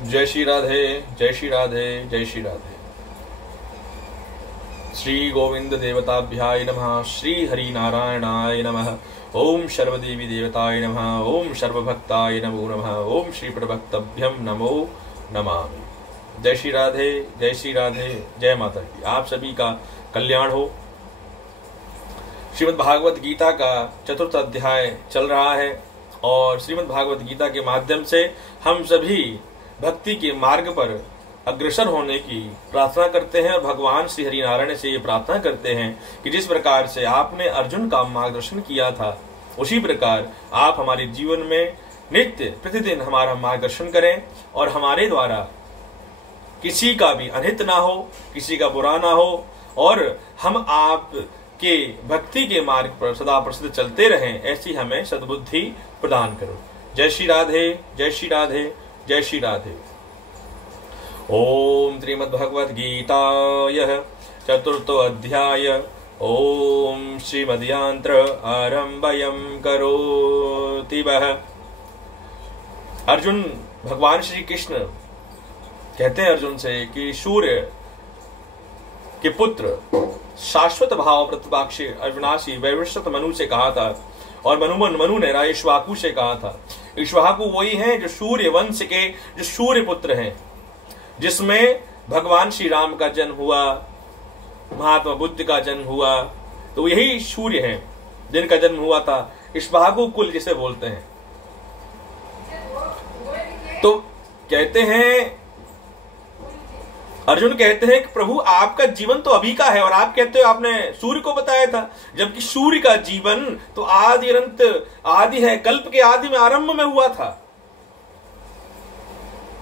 जय श्री राधे, जय श्री राधे, जय श्री राधे। श्री गोविंद देवताभ्याय नमः, श्री हरि नारायणाय नमः, ओम सर्वदेवी देवताय नमः, ओम सर्वभक्ताय नमो नमः, ओम श्री प्रभक्तभ्यम नमो नमः। जय श्री राधे, जय श्री राधे, जय माता की। आप सभी का कल्याण हो। श्रीमद् भागवत गीता का 4th अध्याय चल रहा है और श्रीमद् भागवत गीता के माध्यम से हम सभी भक्ति के मार्ग पर अग्रसर होने की प्रार्थना करते हैं और भगवान श्री हरि नारायण से ये प्रार्थना करते हैं कि जिस प्रकार से आपने अर्जुन का मार्गदर्शन किया था उसी प्रकार आप हमारे जीवन में नित्य प्रतिदिन हमारा मार्गदर्शन करें और हमारे द्वारा किसी का भी अनहित ना हो, किसी का बुरा ना हो और हम आप के भक्ति के मार्ग पर सदा प्रसिद्ध चलते रहें, ऐसी हमें सद्बुद्धि प्रदान करो। जय श्री राधे, जय श्री राधे, जय श्री राधे। ओम श्रीमद्भगवद गीताय 4th अध्याय। ओम श्रीमद्यांत्र आरंभयं करोति वः। अर्जुन, भगवान श्री कृष्ण कहते हैं अर्जुन से कि सूर्य के पुत्र शाश्वत भाव प्रतिपाक्षी अविनाशी वैवस्वत मनु से कहा था और मनु ने राजा इक्ष्वाकु से कहा था। इक्ष्वाकु वही हैं जो सूर्य वंश के जो सूर्य पुत्र हैं, जिसमें भगवान श्री राम का जन्म हुआ, महात्मा बुद्ध का जन्म हुआ, तो यही सूर्य हैं जिनका जन्म हुआ था। इक्ष्वाकु कुल जिसे बोलते हैं। तो कहते हैं, अर्जुन कहते हैं कि प्रभु आपका जीवन तो अभी का है और आप कहते हो आपने सूर्य को बताया था, जबकि सूर्य का जीवन तो आदि अनंत आदि है, कल्प के आदि में आरंभ में हुआ था।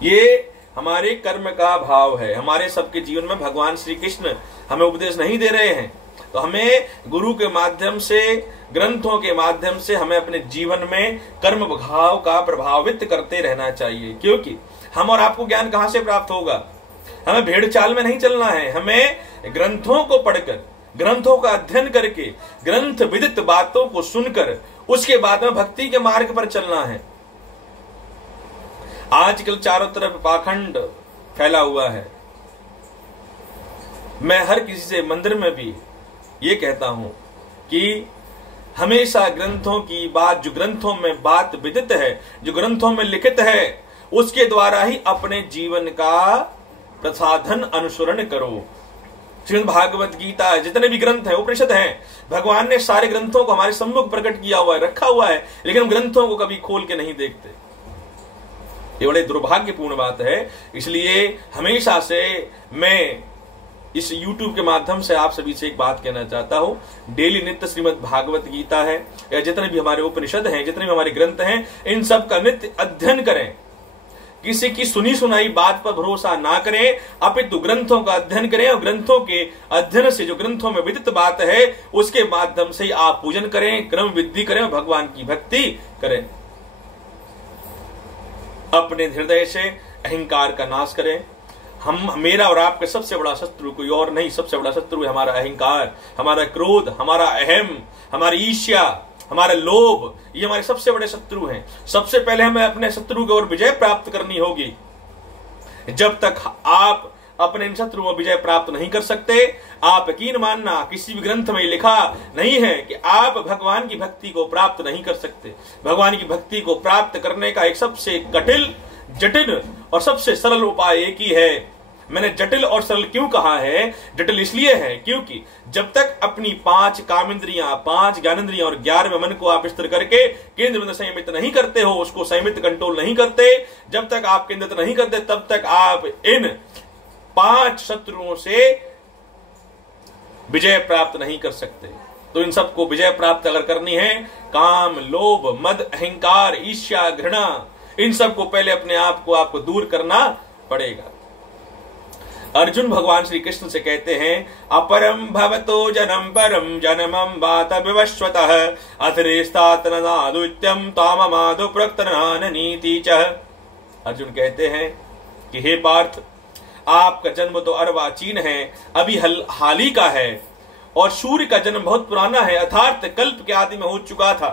ये हमारे कर्म का भाव है। हमारे सबके जीवन में भगवान श्री कृष्ण हमें उपदेश नहीं दे रहे हैं, तो हमें गुरु के माध्यम से, ग्रंथों के माध्यम से हमें अपने जीवन में कर्म भाव का प्रभावित करते रहना चाहिए, क्योंकि हम और आपको ज्ञान कहां से प्राप्त होगा। हमें भेड़ चाल में नहीं चलना है, हमें ग्रंथों को पढ़कर, ग्रंथों का अध्ययन करके, ग्रंथ विदित बातों को सुनकर उसके बाद में भक्ति के मार्ग पर चलना है। आजकल चारों तरफ पाखंड फैला हुआ है। मैं हर किसी से मंदिर में भी ये कहता हूं कि हमेशा ग्रंथों की बात, जो ग्रंथों में बात विदित है, जो ग्रंथों में लिखित है, उसके द्वारा ही अपने जीवन का प्रसाधन अनुसरण करो। श्रीमद् भागवत गीता, जितने भी ग्रंथ हैं, उपनिषद हैं, भगवान ने सारे ग्रंथों को हमारे सम्मुख प्रकट किया हुआ है, रखा हुआ है, लेकिन हम ग्रंथों को कभी खोल के नहीं देखते। ये बड़े दुर्भाग्यपूर्ण बात है। इसलिए हमेशा से मैं इस YouTube के माध्यम से आप सभी से एक बात कहना चाहता हूं, डेली नित्य श्रीमद् भागवत गीता है या जितने भी हमारे उपनिषद हैं, जितने भी हमारे ग्रंथ हैं, इन सब का नित्य अध्ययन करें। किसी की सुनी सुनाई बात पर भरोसा ना करें, अपितु ग्रंथों का अध्ययन करें और ग्रंथों के अध्ययन से, जो ग्रंथों में विदित बात है, उसके माध्यम से आप पूजन करें, क्रम वृद्धि करें और भगवान की भक्ति करें। अपने हृदय से अहंकार का नाश करें। मेरा और आपका सबसे बड़ा शत्रु कोई और नहीं, सबसे बड़ा शत्रु है हमारा अहंकार, हमारा क्रोध, हमारा अहम, हमारी ईर्ष्या, हमारा लोभ। ये हमारे सबसे बड़े शत्रु हैं। सबसे पहले हमें अपने शत्रु की ओर विजय प्राप्त करनी होगी। जब तक आप अपने इन शत्रुओं में विजय प्राप्त नहीं कर सकते, आप यकीन मानना, किसी भी ग्रंथ में लिखा नहीं है कि आप भगवान की भक्ति को प्राप्त नहीं कर सकते। भगवान की भक्ति को प्राप्त करने का एक सबसे कठिन, जटिल और सबसे सरल उपाय एक ही है। मैंने जटिल और सरल क्यों कहा है? जटिल इसलिए है क्योंकि जब तक अपनी 5 कामेंद्रियां, 5 ज्ञानेंद्रियां और 11वें मन को आप स्थिर करके केंद्र में संयमित नहीं करते हो, उसको संयमित कंट्रोल नहीं करते, जब तक आप केंद्रित नहीं करते, तब तक आप इन 5 शत्रुओं से विजय प्राप्त नहीं कर सकते। तो इन सबको विजय प्राप्त अगर करनी है, काम, लोभ, मद, अहंकार, ईर्ष्या, घृणा, इन सबको पहले अपने आप को आपको दूर करना पड़ेगा। अर्जुन भगवान श्री कृष्ण से कहते हैं, अपरम भवतो जनम परम जनमं वात विवस्वतः अथरेस्तातनादुत्यम ताममादो प्रक्तनान नीति च। अर्जुन कहते हैं कि हे पार्थ, आपका जन्म तो अर्वाचीन है, अभी हाल ही का है, और सूर्य का जन्म बहुत पुराना है, अर्थात कल्प के आदि में हो चुका था।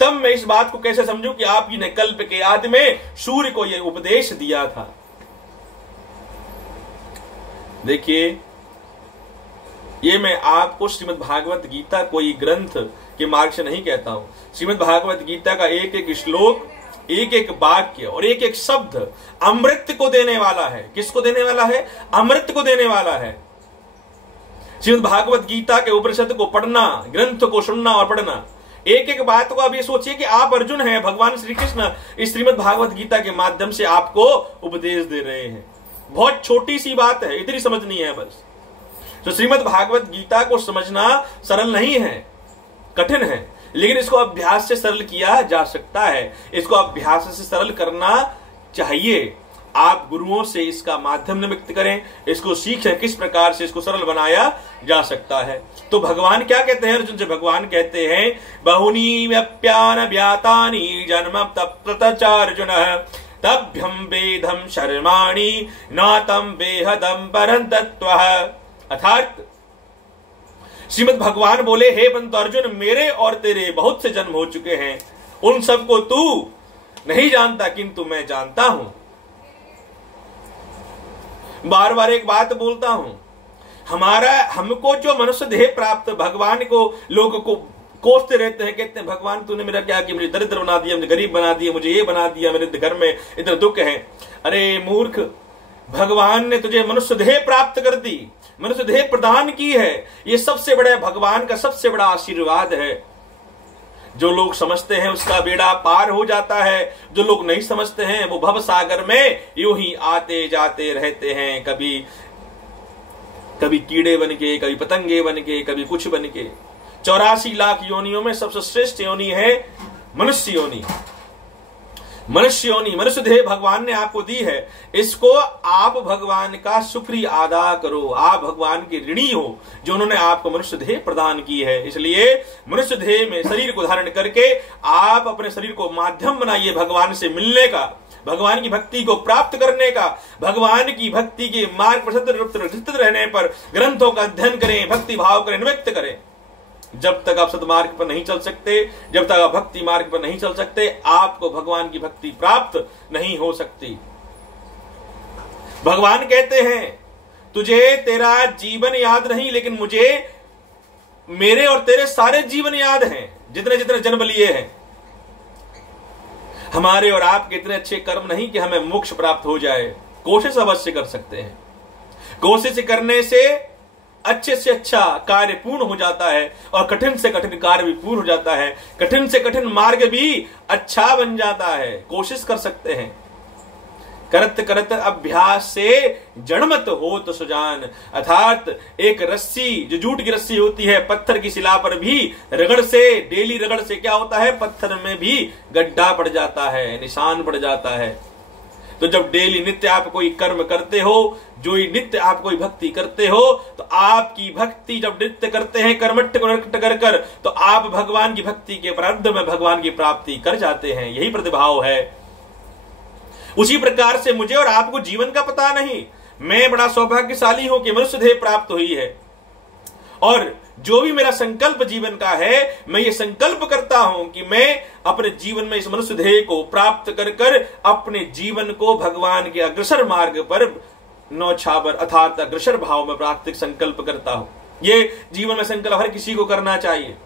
तब मैं इस बात को कैसे समझूं कि आपकी ने कल्प के आदि में सूर्य को यह उपदेश दिया था। देखिए, ये मैं आपको श्रीमद् भागवत गीता कोई ग्रंथ के मार्ग से नहीं कहता हूं। श्रीमद् भागवत गीता का एक एक श्लोक, एक एक वाक्य और एक एक शब्द अमृत को देने वाला है। किसको देने वाला है? अमृत को देने वाला है। श्रीमद् भागवत गीता के उपनिषद को पढ़ना, ग्रंथ को सुनना और पढ़ना, एक एक बात को आप ये सोचिए कि आप अर्जुन हैं, भगवान श्री कृष्ण इस श्रीमद् भागवत गीता के माध्यम से आपको उपदेश दे रहे हैं। बहुत छोटी सी बात है, इतनी समझनी है बस। तो श्रीमद् भागवत गीता को समझना सरल नहीं है, कठिन है, लेकिन इसको अभ्यास से सरल किया जा सकता है। इसको अभ्यास से सरल करना चाहिए। आप गुरुओं से इसका माध्यम निमित्त करें, इसको सीखें किस प्रकार से इसको सरल बनाया जा सकता है। तो भगवान क्या कहते हैं अर्जुन से? भगवान कहते हैं बहुनी व्याप्यान व्यातानि जन्म तप्तचार्जुन तभ्यम वेदम शर्माणि नातम बेहदम परं तत्त्वः। अर्थात श्रीमद् भगवान बोले, हे पंत अर्जुन, मेरे और तेरे बहुत से जन्म हो चुके हैं, उन सबको तू नहीं जानता किंतु मैं जानता हूं। बार बार एक बात बोलता हूं, हमको जो मनुष्य देह प्राप्त, भगवान को लोग को कोसते रहते हैं, कहते हैं भगवान तूने मेरा क्या किया, मुझे दरिद्र बना दिया, मुझे गरीब बना दिया, मुझे ये बना दिया, मेरे घर में इतना दुख है। अरे मूर्ख, भगवान ने तुझे मनुष्य देह प्राप्त कर दी, मनुष्य देह प्रदान की है। ये सबसे बड़ा भगवान का सबसे बड़ा आशीर्वाद है। जो लोग समझते हैं उसका बेड़ा पार हो जाता है, जो लोग नहीं समझते हैं वो भव सागर में यूं ही आते जाते रहते हैं, कभी कीड़े बन के, कभी पतंगे बन के, कभी कुछ बन के। 84 लाख योनियों में सबसे श्रेष्ठ योनि है मनुष्य योनि। मनुष्य योनि, मनुष्य देह भगवान ने आपको दी है, इसको आप भगवान का शुक्रिया अदा करो। आप भगवान के ऋणी हो जो उन्होंने आपको मनुष्य देह प्रदान की है। इसलिए मनुष्य देह में शरीर को धारण करके आप अपने शरीर को माध्यम बनाइए भगवान से मिलने का, भगवान की भक्ति को प्राप्त करने का। भगवान की भक्ति के मार्ग पर सतत रहने पर ग्रंथों का अध्ययन करें, भक्ति भाव करें, निमित्त करें। जब तक आप सदमार्ग पर नहीं चल सकते, जब तक आप भक्ति मार्ग पर नहीं चल सकते, आपको भगवान की भक्ति प्राप्त नहीं हो सकती। भगवान कहते हैं तुझे तेरा जीवन याद नहीं, लेकिन मुझे मेरे और तेरे सारे जीवन याद हैं, जितने जितने जन्म लिए हैं। हमारे और आपके इतने अच्छे कर्म नहीं कि हमें मोक्ष प्राप्त हो जाए। कोशिश अवश्य कर सकते हैं, कोशिश करने से अच्छे से अच्छा कार्य पूर्ण हो जाता है और कठिन से कठिन कार्य भी पूर्ण हो जाता है, कठिन से कठिन मार्ग भी अच्छा बन जाता है। कोशिश कर सकते हैं। करत करत अभ्यास से जड़मत हो तो सुजान। अर्थात एक रस्सी जो जूट की रस्सी होती है, पत्थर की शिला पर भी रगड़ से, डेली रगड़ से क्या होता है, पत्थर में भी गड्ढा पड़ जाता है, निशान पड़ जाता है। तो जब डेली नित्य आप कोई कर्म करते हो, जो नित्य आप कोई भक्ति करते हो, तो आपकी भक्ति जब नित्य करते हैं कर्मठ कर कर, तो आप भगवान की भक्ति के प्रारब्ध में भगवान की प्राप्ति कर जाते हैं। यही प्रतिभाव है। उसी प्रकार से मुझे और आपको जीवन का पता नहीं। मैं बड़ा सौभाग्यशाली हूं कि मनुष्य देह प्राप्त हुई है, और जो भी मेरा संकल्प जीवन का है, मैं ये संकल्प करता हूं कि मैं अपने जीवन में इस मनुष्य देह को प्राप्त कर कर अपने जीवन को भगवान के अग्रसर मार्ग पर नौछावर अर्थात अग्रसर भाव में प्राप्त संकल्प करता हूं। ये जीवन में संकल्प हर किसी को करना चाहिए,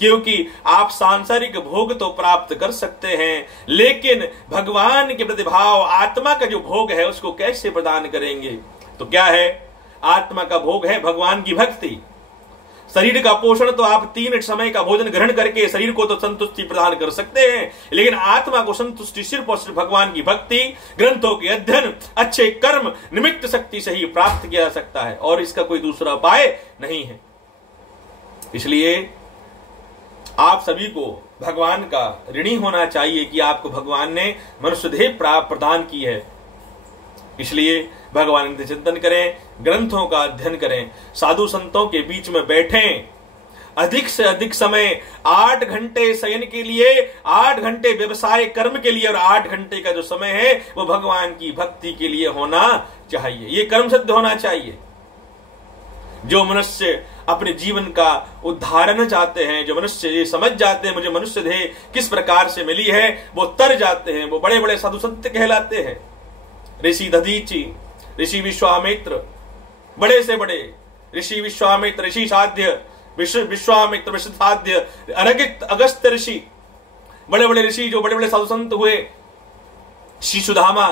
क्योंकि आप सांसारिक भोग तो प्राप्त कर सकते हैं, लेकिन भगवान के प्रतिभाव आत्मा का जो भोग है उसको कैसे प्रदान करेंगे? तो क्या है? आत्मा का भोग है भगवान की भक्ति। शरीर का पोषण तो आप 3 समय का भोजन ग्रहण करके शरीर को तो संतुष्टि प्रदान कर सकते हैं, लेकिन आत्मा को संतुष्टि सिर्फ और सिर्फ भगवान की भक्ति, ग्रंथों के अध्ययन, अच्छे कर्म, निमित्त शक्ति से ही प्राप्त किया जा सकता है, और इसका कोई दूसरा उपाय नहीं है। इसलिए आप सभी को भगवान का ऋणी होना चाहिए कि आपको भगवान ने मनुष्य देह प्रदान की है। इसलिए भगवान का चिंतन करें, ग्रंथों का अध्ययन करें, साधु संतों के बीच में बैठें, अधिक से अधिक समय 8 घंटे शयन के लिए, 8 घंटे व्यवसाय कर्म के लिए और 8 घंटे का जो समय है वो भगवान की भक्ति के लिए होना चाहिए। ये कर्म सिद्ध होना चाहिए। जो मनुष्य अपने जीवन का उद्धारण चाहते हैं, जो मनुष्य ये समझ जाते हैं मुझे मनुष्य देह किस प्रकार से मिली है, वो तर जाते हैं, वो बड़े बड़े साधु संत कहलाते हैं। ऋषि दधीचि, ऋषि विश्वामित्र, बड़े से बड़े ऋषि विश्वामित्र, ऋषि साध्य, विश्वामित्र, विश्व साध्य, अनगित, अगस्त्य ऋषि, बड़े बड़े ऋषि जो बड़े बड़े साधु संत हुए। श्री सुदामा,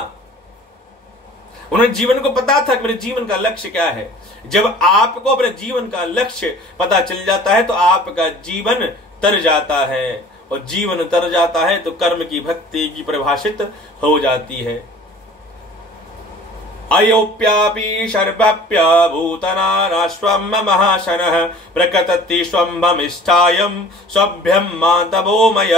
उन्होंने जीवन को पता था कि मेरे जीवन का लक्ष्य क्या है। जब आपको अपने जीवन का लक्ष्य पता चल जाता है तो आपका जीवन तर जाता है, और जीवन तर जाता है तो कर्म की भक्ति की परिभाषित हो जाती है। अयोप्यापि शर्वाप्य भूतनाश्वम महाशनः प्रकटति स्वम्भमिष्ठायं स्वभ्यं मातवोमय।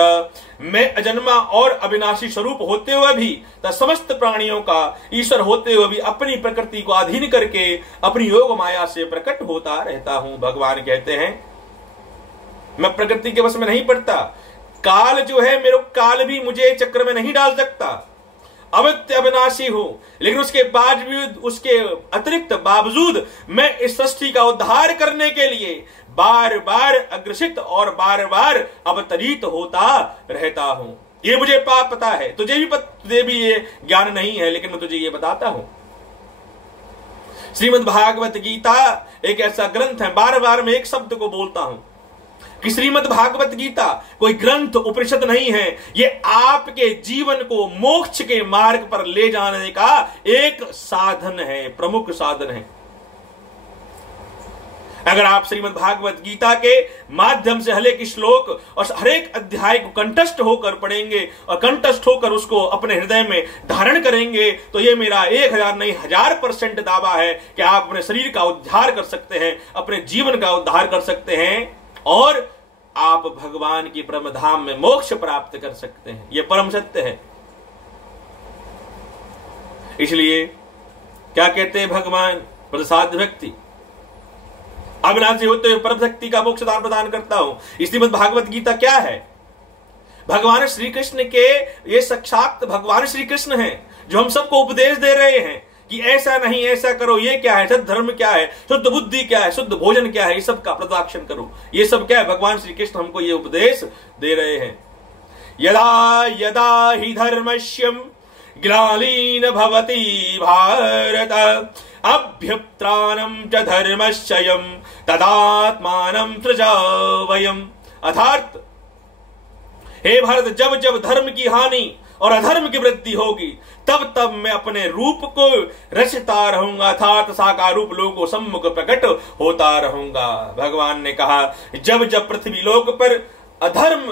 मैं अजन्मा और अविनाशी स्वरूप होते हुए भी तथा समस्त प्राणियों का ईश्वर होते हुए भी अपनी प्रकृति को अधीन करके अपनी योग माया से प्रकट होता रहता हूं। भगवान कहते हैं मैं प्रकृति के वश में नहीं पड़ता। काल जो है मेरे काल भी मुझे चक्र में नहीं डाल सकता। अविद्य अविनाशी हूं, लेकिन उसके बावजूद, उसके अतिरिक्त बावजूद मैं इस सृष्टि का उद्धार करने के लिए बार बार अग्रसित और बार बार अवतरित होता रहता हूं। ये मुझे पता है, तुझे भी ये ज्ञान नहीं है, लेकिन मैं तुझे ये बताता हूं। श्रीमद् भागवत गीता एक ऐसा ग्रंथ है, बार बार मैं एक शब्द को बोलता हूं कि श्रीमद् भागवत गीता कोई ग्रंथ उपनिषद नहीं है, ये आपके जीवन को मोक्ष के मार्ग पर ले जाने का एक साधन है, प्रमुख साधन है। अगर आप श्रीमद् भागवत गीता के माध्यम से हर एक श्लोक और हर एक अध्याय को कंठस्थ होकर पढ़ेंगे और कंठस्थ होकर उसको अपने हृदय में धारण करेंगे, तो ये मेरा 1000 नहीं 1000% दावा है कि आप अपने शरीर का उद्धार कर सकते हैं, अपने जीवन का उद्धार कर सकते हैं और आप भगवान की परम धाम में मोक्ष प्राप्त कर सकते हैं। यह परम सत्य है। इसलिए क्या कहते हैं भगवान, प्रसाद भक्ति अविनाशी होते हुए परम शक्ति का मोक्ष दान प्रदान करता हूं। श्रीमद् भागवत गीता क्या है? भगवान श्री कृष्ण के, ये साक्षात भगवान श्री कृष्ण हैं जो हम सबको उपदेश दे रहे हैं कि ऐसा नहीं, ऐसा करो, ये क्या है, शुद्ध धर्म क्या है, शुद्ध बुद्धि क्या है, शुद्ध भोजन क्या है, ये सब का प्रदक्षिण करो। ये सब क्या है? भगवान श्री कृष्ण हमको ये उपदेश दे रहे हैं। यदा यदा हि धर्मस्यम ग्लानिन भवति भारत अभ्युत्थानं च धर्मस्ययं तदात्मानं सृजावयम्। अर्थात हे भारत, जब जब धर्म की हानि और अधर्म की वृद्धि होगी तब तब मैं अपने रूप को रचता रहूंगा, अर्थात साकार रूप लोगों सम्मुख प्रकट होता रहूंगा। भगवान ने कहा जब जब पृथ्वी लोक पर अधर्म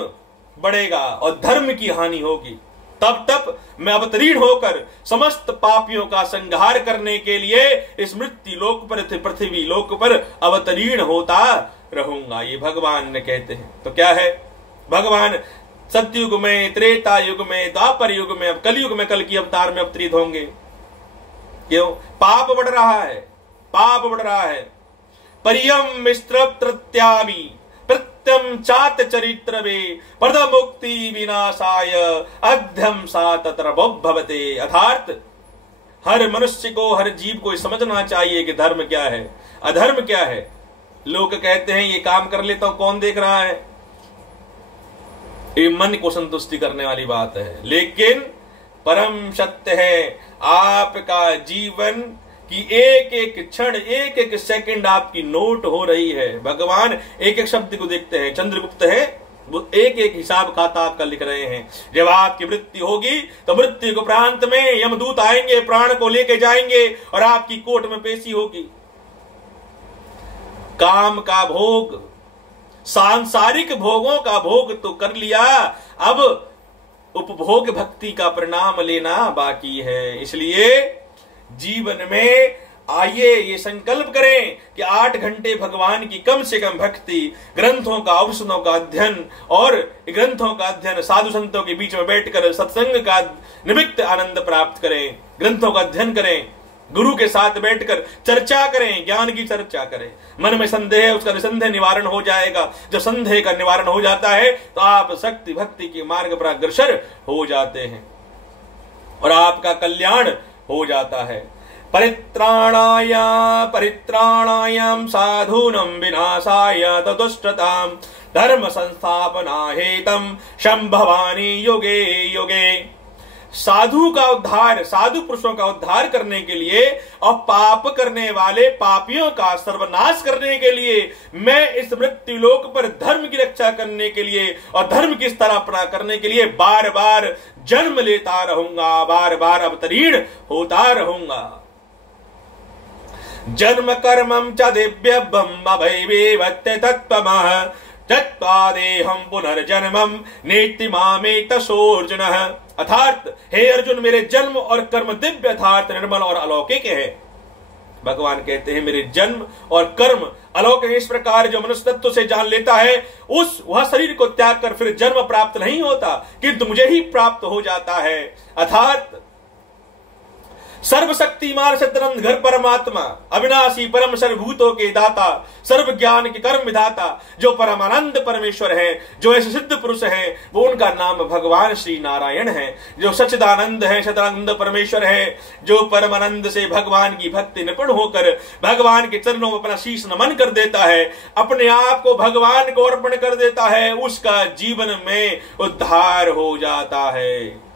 बढ़ेगा और धर्म की हानि होगी तब तब मैं अवतीर्ण होकर समस्त पापियों का संहार करने के लिए इस मृत्यु लोक पर, पृथ्वी लोक पर अवतीर्ण होता रहूंगा। ये भगवान ने कहते हैं। तो क्या है? भगवान सतयुग में, त्रेता युग में, द्वापर युग में, अब कलयुग में कल की अवतार में अवतरित होंगे। क्यों? पाप बढ़ रहा है, पाप बढ़ रहा है। परियम मिस्त्रत्यामी प्रत्यम चात चरित्र वे पद मुक्ति विनाशाय अध्यम सा तत्र भवते। अर्थात हर मनुष्य को, हर जीव को समझना चाहिए कि धर्म क्या है, अधर्म क्या है। लोग कहते हैं ये काम कर लेता हूं, कौन देख रहा है? ये मन को संतुष्टि करने वाली बात है, लेकिन परम सत्य है आपका जीवन कि एक एक क्षण, एक एक सेकंड आपकी नोट हो रही है। भगवान एक एक शब्द को देखते हैं। चंद्रगुप्त है, वो एक एक हिसाब खाता आपका लिख रहे हैं। जब आपकी मृत्यु होगी तो मृत्यु के प्रांत में यमदूत आएंगे, प्राण को लेके जाएंगे और आपकी कोर्ट में पेशी होगी। काम का भोग, सांसारिक भोगों का भोग तो कर लिया, अब उपभोग भक्ति का परिणाम लेना बाकी है। इसलिए जीवन में आइए ये संकल्प करें कि 8 घंटे भगवान की कम से कम भक्ति, ग्रंथों का, औषधों का अध्ययन और ग्रंथों का अध्ययन, साधु संतों के बीच में बैठकर सत्संग का निमित्त आनंद प्राप्त करें, ग्रंथों का अध्ययन करें, गुरु के साथ बैठकर चर्चा करें, ज्ञान की चर्चा करें। मन में संदेह है, उसका निसंदेह निवारण हो जाएगा। जब संदेह का निवारण हो जाता है तो आप शक्ति भक्ति के मार्ग पर अग्रसर हो जाते हैं और आपका कल्याण हो जाता है। परित्राणाय परित्राणायां साधूनां विनाशाय तदुष्टतां धर्म संस्थापनाहेतं संभवामि युगे युगे। साधु का उद्धार, साधु पुरुषों का उद्धार करने के लिए और पाप करने वाले पापियों का सर्वनाश करने के लिए मैं इस मृत्यु लोक पर धर्म की रक्षा करने के लिए और धर्म की स्थापना करने के लिए बार बार जन्म लेता रहूंगा, बार बार अवतीर्ण होता रहूंगा। जन्म कर्मं च दिव्यम् अभैवेवत्य तत्त्वमः तत्त्वादेहं पुनर्जन्मं नेति मामेतसोऽर्जुनः। अर्थात हे अर्जुन, मेरे जन्म और कर्म दिव्य अर्थात निर्मल और अलौकिक है। भगवान कहते हैं मेरे जन्म और कर्म अलौकिक। इस प्रकार जो मनुष्य तत्व से जान लेता है वह शरीर को त्याग कर फिर जन्म प्राप्त नहीं होता, किंतु मुझे ही प्राप्त हो जाता है। अर्थात सर्वशक्तिमान सत्यानंद घर परमात्मा, अविनाशी परम सर्वभूतों के दाता, सर्व ज्ञान के कर्म विधाता, जो परमानंद परमेश्वर है, जो ऐसे सिद्ध पुरुष है, वो उनका नाम भगवान श्री नारायण है। जो सच्चिदानंद है, सदानंद परमेश्वर है, जो परमानंद से भगवान की भक्ति निपुण होकर भगवान के चरणों में अपना शीश नमन कर देता है, अपने आप को भगवान को अर्पण कर देता है, उसका जीवन में उद्धार हो जाता है।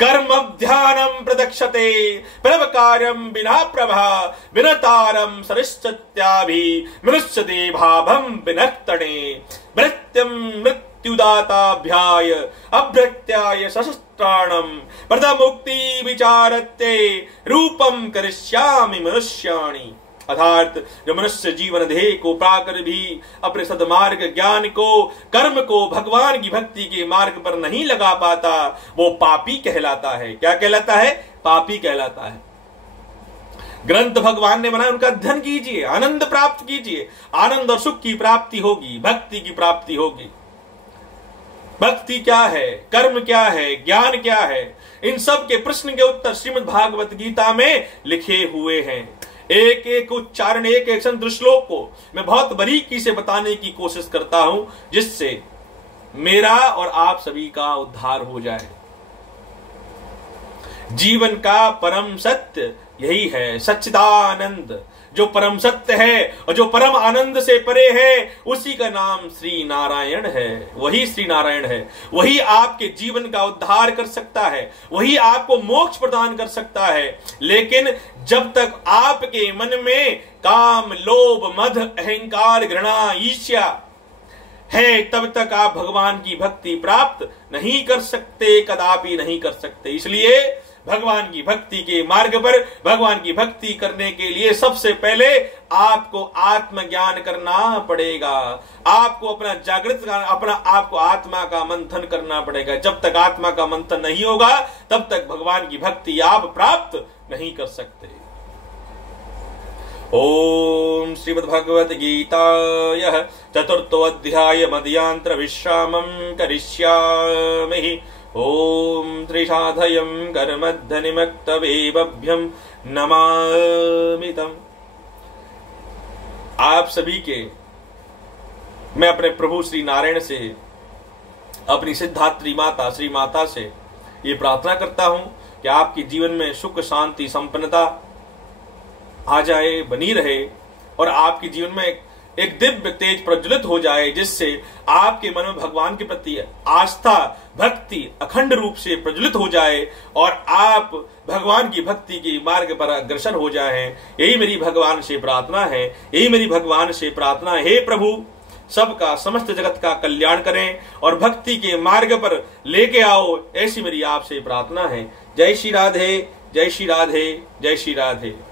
कर्म ध्यानम प्रदक्षते प्रभ कार्यम विना प्रभा विनतारम सरिष्चत्याभि मनुष्य देभाभम विनक्तणे भृत्यम मृत्युदाताभ्याय अभ्रत्याय सशस्त्राणम प्रदमुक्ति विचारत्ते रूपम करिष्यामि मनुष्याणि। अर्थात जो मनुष्य जीवन ध्येय को पाकर भी अपने सद्मार्ग ज्ञान को कर्म को भगवान की भक्ति के मार्ग पर नहीं लगा पाता, वो पापी कहलाता है। क्या कहलाता है? पापी कहलाता है। ग्रंथ भगवान ने बनाया, उनका अध्ययन कीजिए, आनंद प्राप्त कीजिए, आनंद और सुख की प्राप्ति होगी, भक्ति की प्राप्ति होगी। भक्ति क्या है, कर्म क्या है, ज्ञान क्या है, इन सब के प्रश्न के उत्तर श्रीमद् भागवत गीता में लिखे हुए हैं। एक एक उच्चारण, एक एक संत श्लोक को मैं बहुत बारीकी से बताने की कोशिश करता हूं, जिससे मेरा और आप सभी का उद्धार हो जाए। जीवन का परम सत्य यही है, सच्चिदानंद। जो परम सत्य है और जो परम आनंद से परे है, उसी का नाम श्री नारायण है। वही श्री नारायण है, वही आपके जीवन का उद्धार कर सकता है, वही आपको मोक्ष प्रदान कर सकता है। लेकिन जब तक आपके मन में काम, लोभ, मद, अहंकार, घृणा, ईर्ष्या है, तब तक आप भगवान की भक्ति प्राप्त नहीं कर सकते, कदापि नहीं कर सकते। इसलिए भगवान की भक्ति के मार्ग पर भगवान की भक्ति करने के लिए सबसे पहले आपको आत्मज्ञान करना पड़ेगा। आपको अपना जागृत, अपना आपको आत्मा का मंथन करना पड़ेगा। जब तक आत्मा का मंथन नहीं होगा, तब तक भगवान की भक्ति आप प्राप्त नहीं कर सकते। ओम श्रीमद्भगवत गीतायः चतुर्थोऽध्याय मध्यांतर विश्रामं करिष्यामि। ओम त्रिशाधयं कर्मध्वनिमक्तवेबभ्यं नमामितम्। आप सभी के मैं अपने प्रभु श्री नारायण से, अपनी सिद्धात्री माता श्री माता से ये प्रार्थना करता हूं कि आपके जीवन में सुख, शांति, संपन्नता आ जाए, बनी रहे, और आपके जीवन में एक दिव्य तेज प्रज्वलित हो जाए, जिससे आपके मन में भगवान के प्रति आस्था, भक्ति अखंड रूप से प्रज्वलित हो जाए और आप भगवान की भक्ति के मार्ग पर अग्रसर हो जाएं। यही मेरी भगवान से प्रार्थना है, यही मेरी भगवान से प्रार्थना है। हे प्रभु, सबका, समस्त जगत का कल्याण करें और भक्ति के मार्ग पर लेके आओ, ऐसी मेरी आपसे प्रार्थना है। जय श्री राधे, जय श्री राधे, जय श्री राधे।